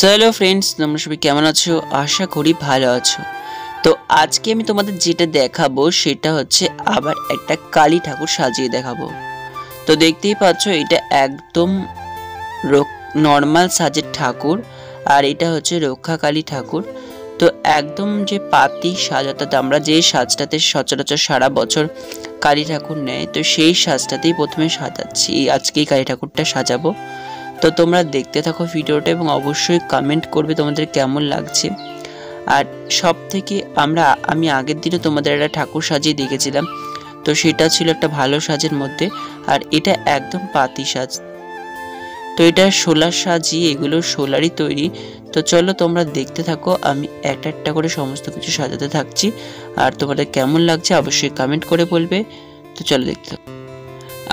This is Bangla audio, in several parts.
হ্যালো ফ্রেন্ডস, তোমরা সবাই কেমন আছো? আশা করি ভালো আছো। তো আজকে আমি তোমাদের যেটা দেখাবো সেটা হচ্ছে আবার একটা কালী ঠাকুর সাজিয়ে দেখাবো। তো দেখতেই পাচ্ছ এটা একদম নর্মাল সাজের ঠাকুর, আর এটা হচ্ছে রক্ষা কালী ঠাকুর। তো একদম যে পাতি সাজ, অর্থাৎ আমরা যে সাজটাতে সচরাচর সারা বছর কালী ঠাকুর নেয়, তো সেই সাজটাতেই প্রথমে সাজাচ্ছি। আজকেই কালী ঠাকুরটা সাজাবো। তো তোমরা দেখতে থাকো ভিডিওটা এবং অবশ্যই কমেন্ট করবে তোমাদের কেমন লাগছে। আর সব থেকে আমি আগের দিনে তোমাদের একটা ঠাকুর সাজিয়ে দেখেছিলাম, তো সেটা ছিল একটা ভালো সাজের মধ্যে, আর এটা একদম পাতি সাজ। তো এটা সোলার সাজি, এগুলো সোলারই তৈরি। তো চলো তোমরা দেখতে থাকো, আমি একটা একটা করে সমস্ত কিছু সাজাতে থাকছি। আর তোমাদের কেমন লাগছে অবশ্যই কমেন্ট করে বলবে। তো চলো দেখতে থাকো।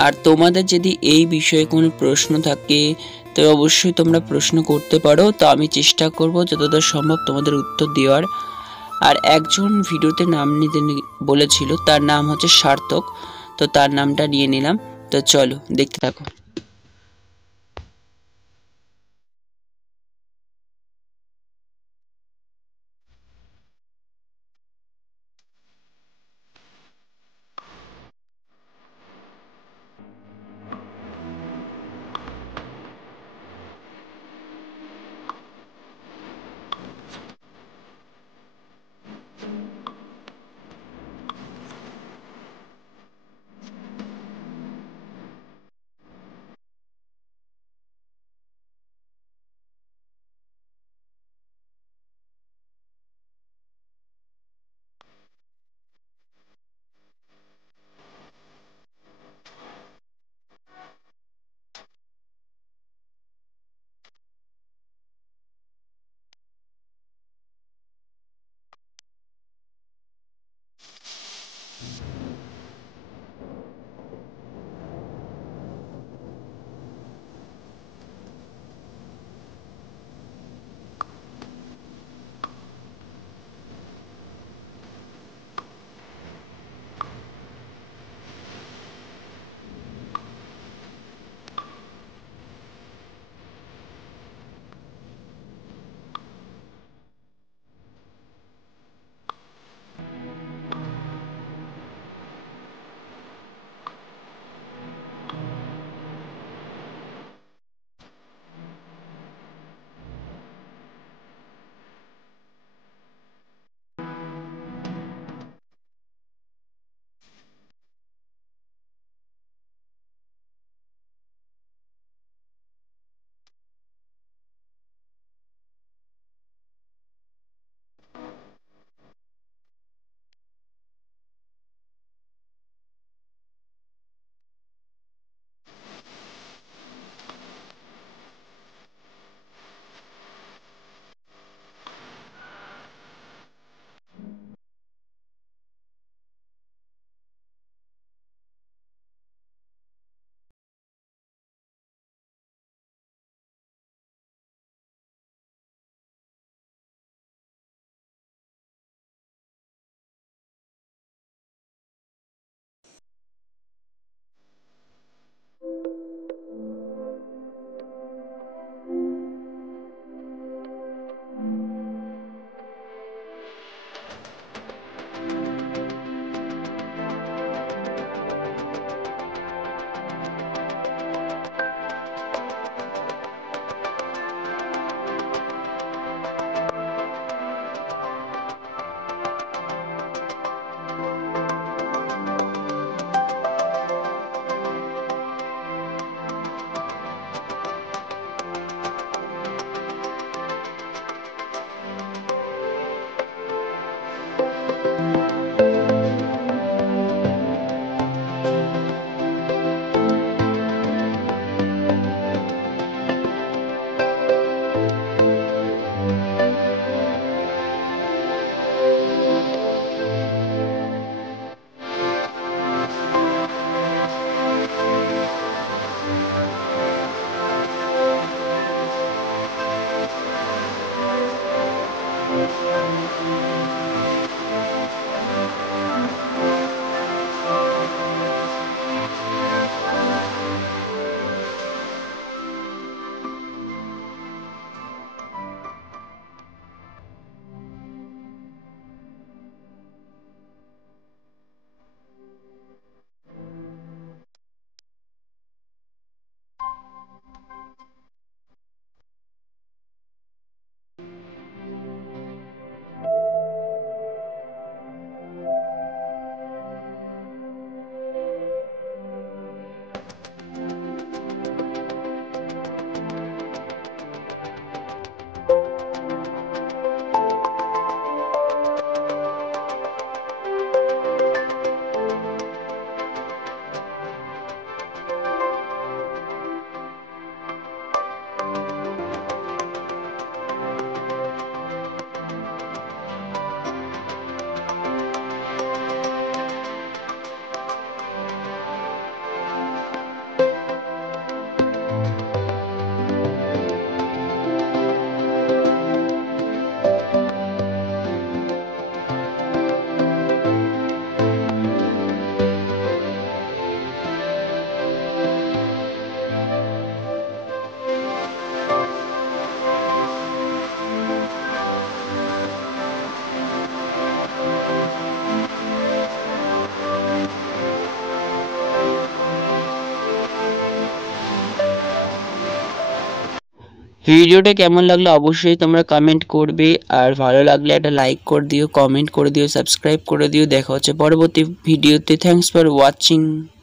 আর তোমাদের যদি এই বিষয়ে কোনো প্রশ্ন থাকে তো অবশ্যই তোমরা প্রশ্ন করতে পারো, তো আমি চেষ্টা করব যতটা সম্ভব তোমাদের উত্তর দেওয়ার। আর একজন ভিডিওতে নাম নিতে বলেছিল, তার নাম হচ্ছে সার্থক, তো তার নামটা নিয়ে নিলাম। তো চলো দেখতে থাকো। ভিডিওটা কেমন লাগলো অবশ্যই তোমরা কমেন্ট করবে, আর ভালো লাগলে একটা লাইক করে দিও, কমেন্ট করে দিও, সাবস্ক্রাইব করে দিও। দেখা হচ্ছে পরবর্তী ভিডিওতে। Thanks for watching.